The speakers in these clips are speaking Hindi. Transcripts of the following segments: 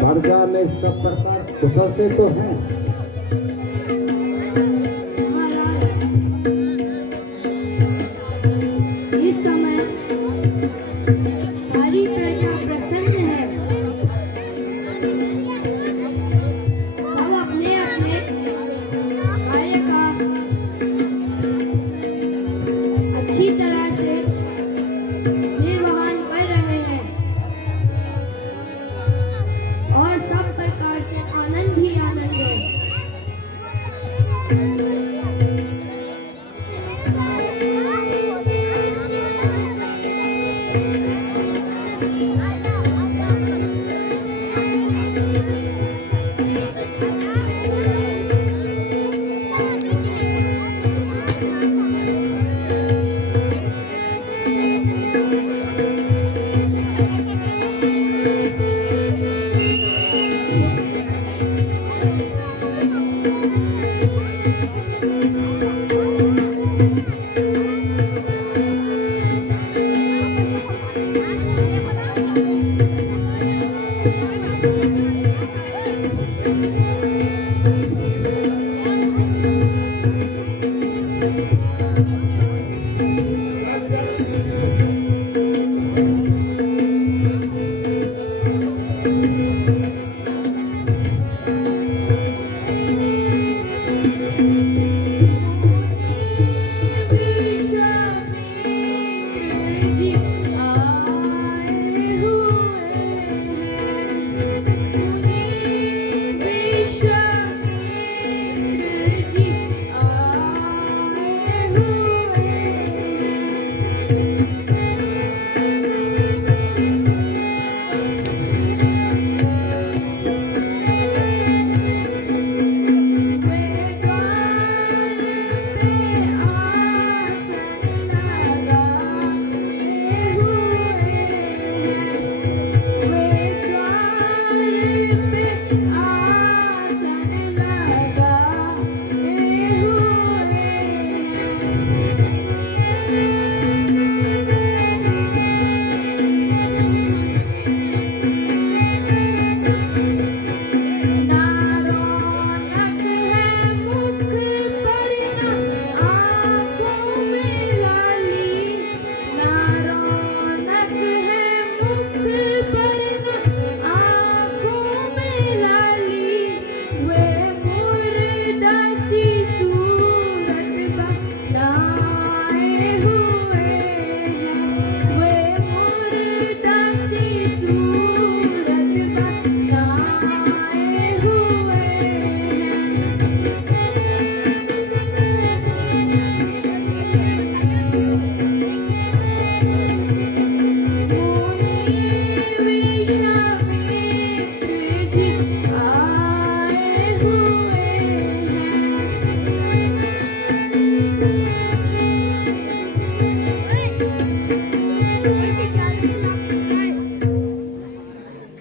प्रजा में सब प्रकार कुशल से तो हैं। इस समय सारी प्रजा प्रसन्न है। सब अपने अपने कार्य का अच्छी तरह से निर्वहन कर रहे हैं और सब प्रकार से आनंद ही आनंद है।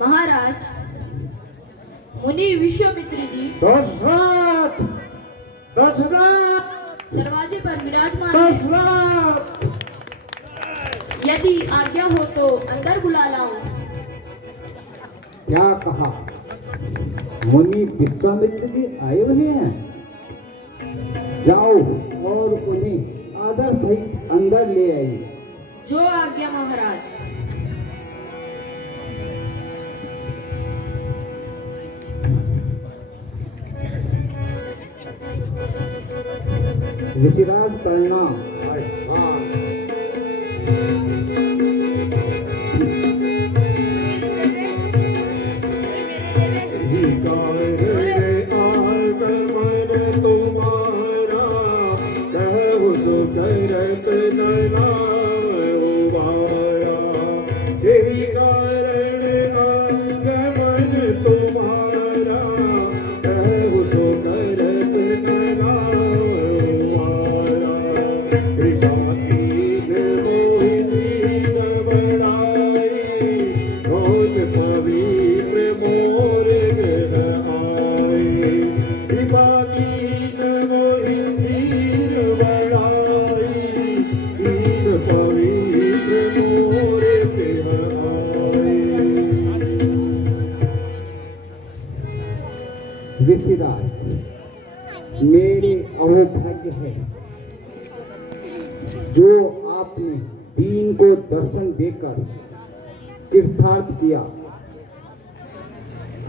महाराज, मुनि विश्वामित्र जी दशरथ, दशरथ, दरवाजे पर विराजमान हैं। दशरथ, यदि आज्ञा हो तो अंदर बुला लाऊं। क्या कहा? मुनि विश्वामित्र जी आए हुए हैं। जाओ और उन्हें आदर सहित अंदर ले आइए। जो आज्ञा महाराज। ऋषिराज प्रणाम। उनको दर्शन देकर कृतार्थ किया।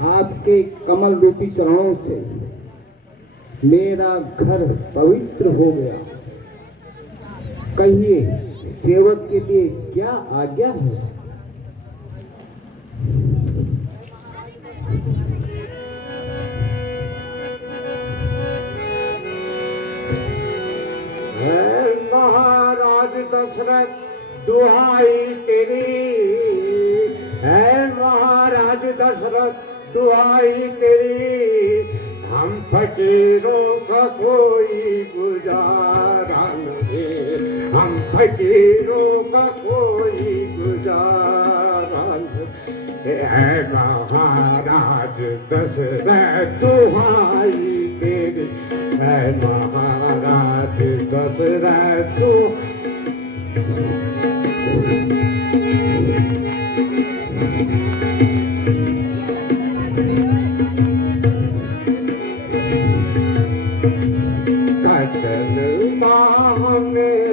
आपके कमल रूपी चरणों से मेरा घर पवित्र हो गया। कहिए सेवक के लिए क्या आज्ञा है? महाराज दशरथ दुहाई तेरी है, महाराज दशरथ दुहाई तेरी, हम फकीरों का कोई गुजारा नहीं, हम फकीरों का कोई गुजारा नहीं, है महाराज दशरथ दुहाई तेरी, है महाराज दशरथ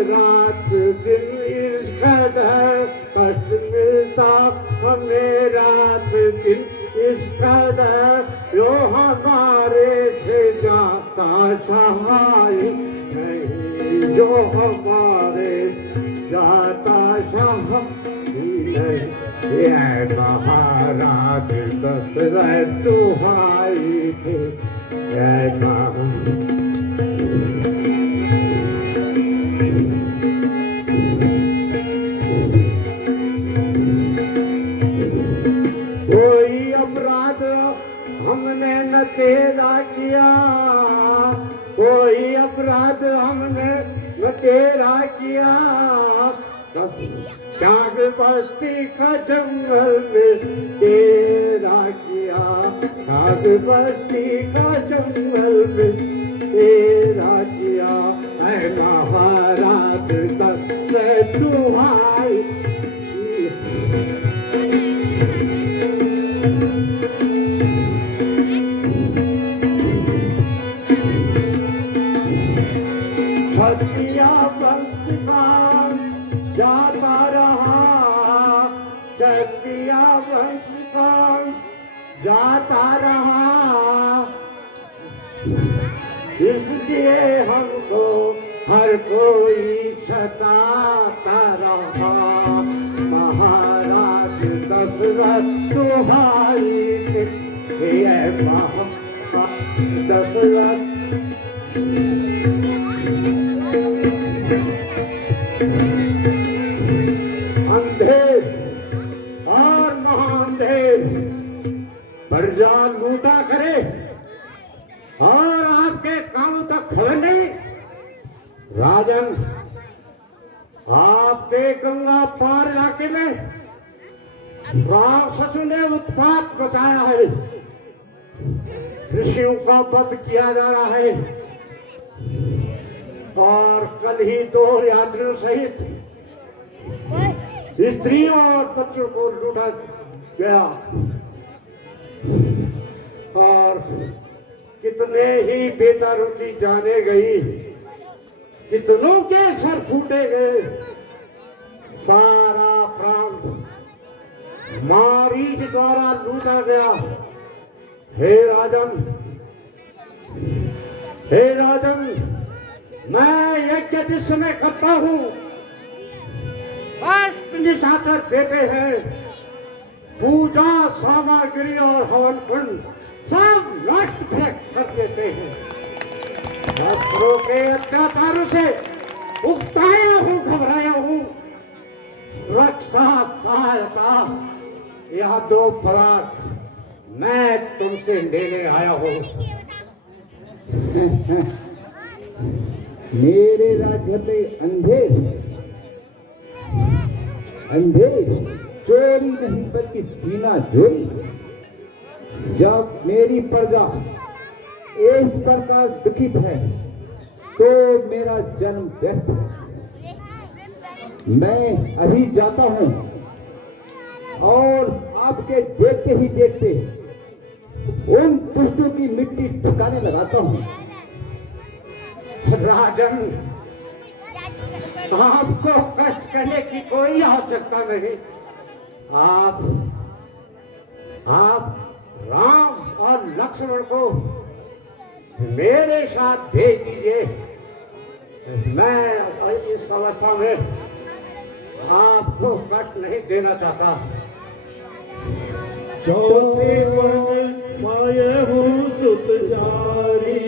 रात दिन इस कदर कष्ट मिलता हमें, रात दिन इस कदर जो हमारे से जाता सहाय नहीं, जो हमारे जाता सहाय नहीं, ये महाराज दशरथ दुहाई थे, कोई अपराध हमने न तेरा किया, कोई अपराध हमने न तेरा किया, त्याग बस्ती का जंगल में तेरा किया, त्याग बस्ती का जंगल में तेरा किया, है महाराज दशरथ दुहाई। क्षत्रिया वंश का जाता रहा, क्षत्रिया वंश का जाता रहा, इसलिए हमको हर कोई सताता रहा, महाराज दशरथ दुहाई तेरी, महाराज दशरथ अंधेर और महाअंधेर प्रजा लूटा करे और आपके काम तक खबर नहीं। राजन, आपके गंगा पार इलाके में राक्षसों ने उत्पात बचाया है, ऋषियों का वध किया जा रहा है और कल ही 2 यात्रियों सहित स्त्रियों और बच्चों को लूटा गया और कितने ही बेचारों की जाने गई, कितनों के सर फूटे गए, सारा प्रांत मारीच द्वारा लूटा गया। हे राजन, हे राजन, मैं यज्ञ जिस समय करता हूँ निशाकर देते हैं, पूजा सामग्री और हवन कुंड सब नष्ट कर देते हैं। शस्त्रों के अत्याचारों से उकताया हूँ, घबराया हूँ, रक्षा सहायता यह 2 पदार्थ मैं तुमसे लेने आया हूँ। मेरे राज्य में अंधेर अंधेर चोरी नहीं बल्कि सीना जोरी। जब मेरी प्रजा इस प्रकार दुखित है तो मेरा जन्म व्यर्थ है। मैं अभी जाता हूं और आपके देखते ही देखते उन दुष्टों की मिट्टी ठिकाने लगाता हूं। राजन, आपको कष्ट करने की कोई आवश्यकता नहीं। आप राम और लक्ष्मण को मेरे साथ भेज दीजिए। मैं इस अवस्था में आपको कष्ट नहीं देना चाहता। चौथे वन मायहु सुत चारी,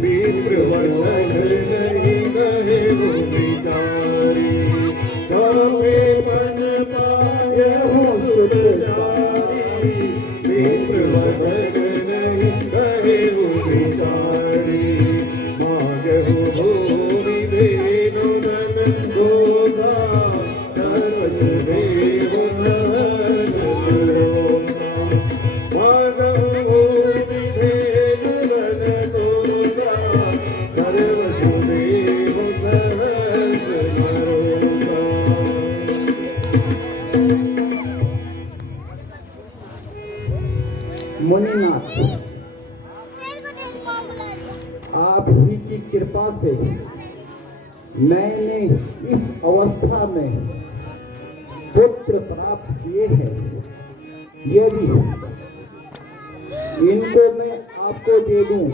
विप्र वचन नहीं कहे वो विचारी। चौथे वन मायहु सुत चारी, विप्र वचन नहीं कहे वो विचारी। मागहु भूमि धेनु धन गोसा, सर्वस देव सहज रोसा। मागहु भूमि धेनु धन गोसा, सर्वस देव सहज रोसा। मुनिनाथ, आप ही की कृपा से मैंने इस अवस्था में पुत्र प्राप्त किए हैं। यदि इनको मैं आपको दे दूं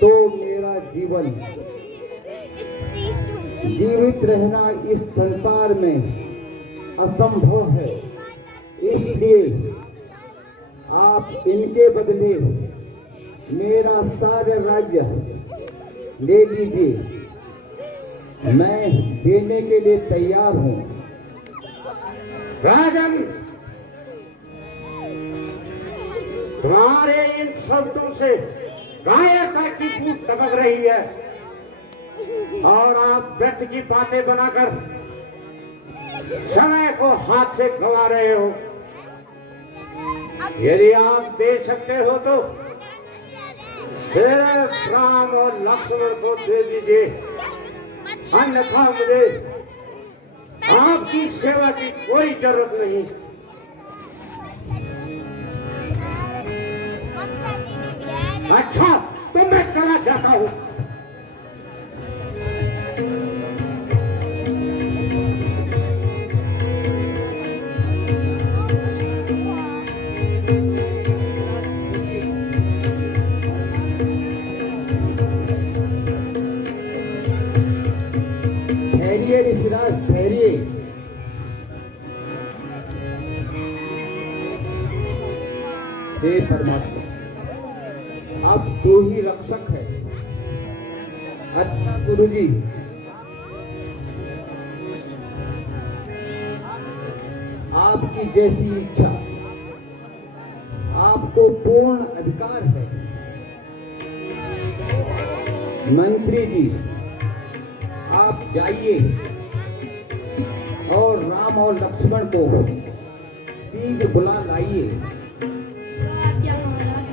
तो मेरा जीवन जीवित रहना इस संसार में असंभव है। इसलिए आप इनके बदले मेरा सारा राज्य ले लीजिए। मैं देने के लिए तैयार हूं। राजन, तुम्हारे इन शब्दों से कायरता की फूट टपक रही है और आप व्यर्थ की बातें बनाकर समय को हाथ से गंवा रहे हो। यदि आप दे सकते हो तो सिर्फ राम और लक्ष्मण को दे दीजिए, अन्यथा मुझे आपकी सेवा की कोई जरूरत नहीं। अच्छा, तो मैं चला जाता हूँ। ठहरिए ऋषिराज, ठहरिए। हे परमात्मा, आप दो ही रक्षक है। अच्छा गुरुजी, आपकी जैसी इच्छा, आपको पूर्ण अधिकार है। मंत्री जी, आप जाइए और राम और लक्ष्मण को शीघ्र बुला लाइए। आज्ञा महाराज।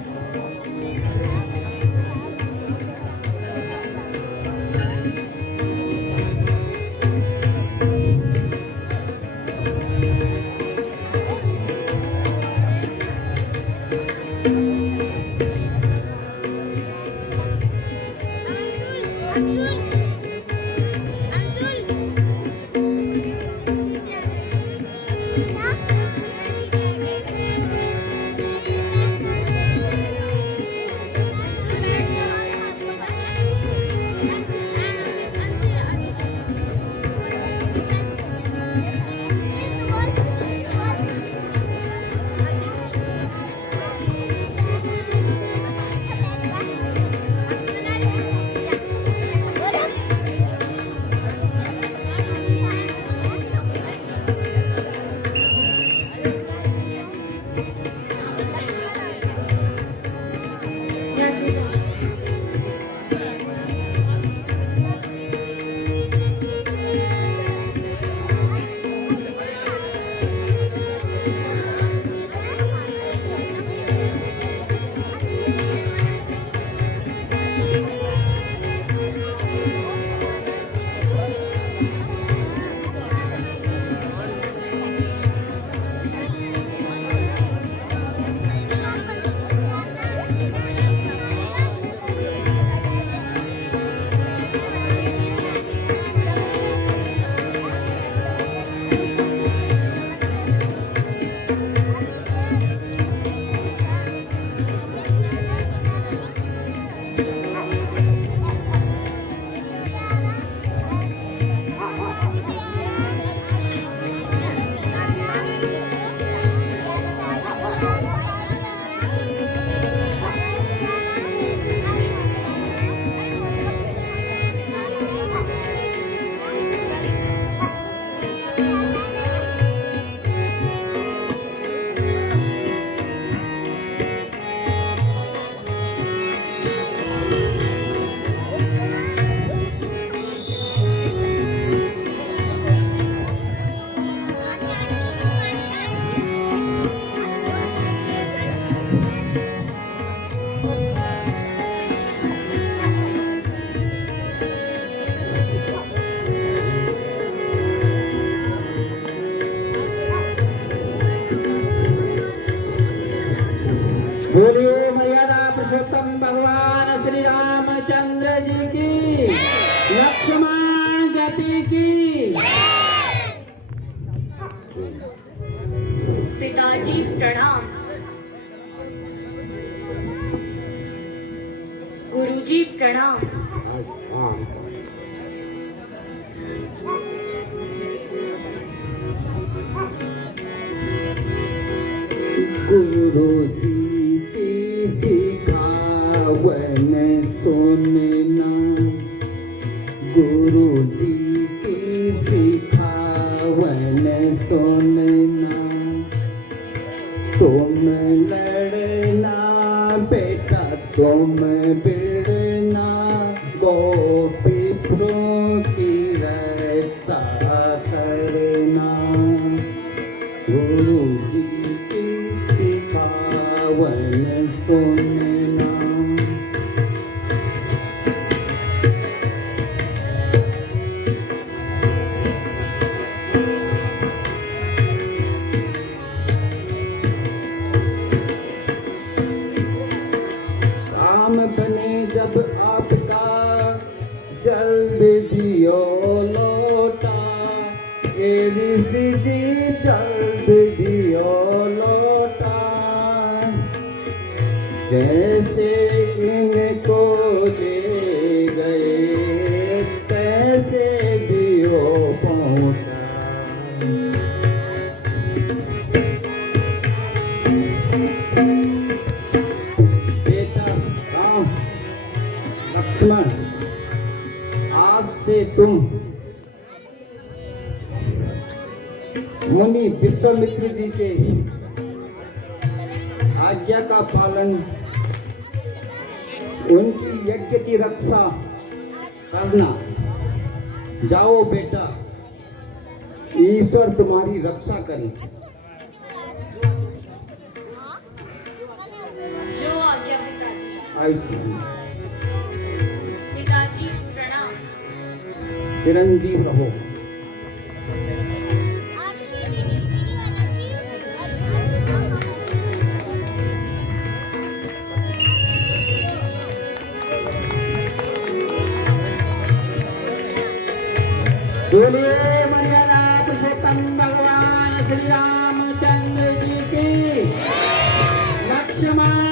बोलिए मर्यादा पुरुषोत्तम भगवान श्री रामचंद्र जी की, लक्ष्मण जाति की। पिताजी प्रणाम। गुरुजी प्रणाम। हाँ गुरु जी की सिखावन सुनना, गुरु जी की सिखावन सुनना। तुम लड़ना बेटा तुम बिड़ना, गोपीप्रों की रक्षा करना। गुरु जी की सिखावन सुनना। शाम बने जब आपका जल्द दियो लौटा, ए ऋषि जी जल्द दियो लौटा। जैसे इनको ले गए तैसे दियो पहुंचा। बेटा राम लक्ष्मण, आज से तुम मुनि विश्वामित्र जी के आज्ञा का पालन, उनकी यज्ञ की रक्षा करना। जाओ बेटा, ईश्वर तुम्हारी रक्षा करे। जो आज्ञा पिताजी। आयुष्मान पिताजी प्रणाम। चिरंजीव रहो। बोलिए मर्यादा पुरुषोत्तम भगवान श्री रामचंद्र जी की, लक्ष्मण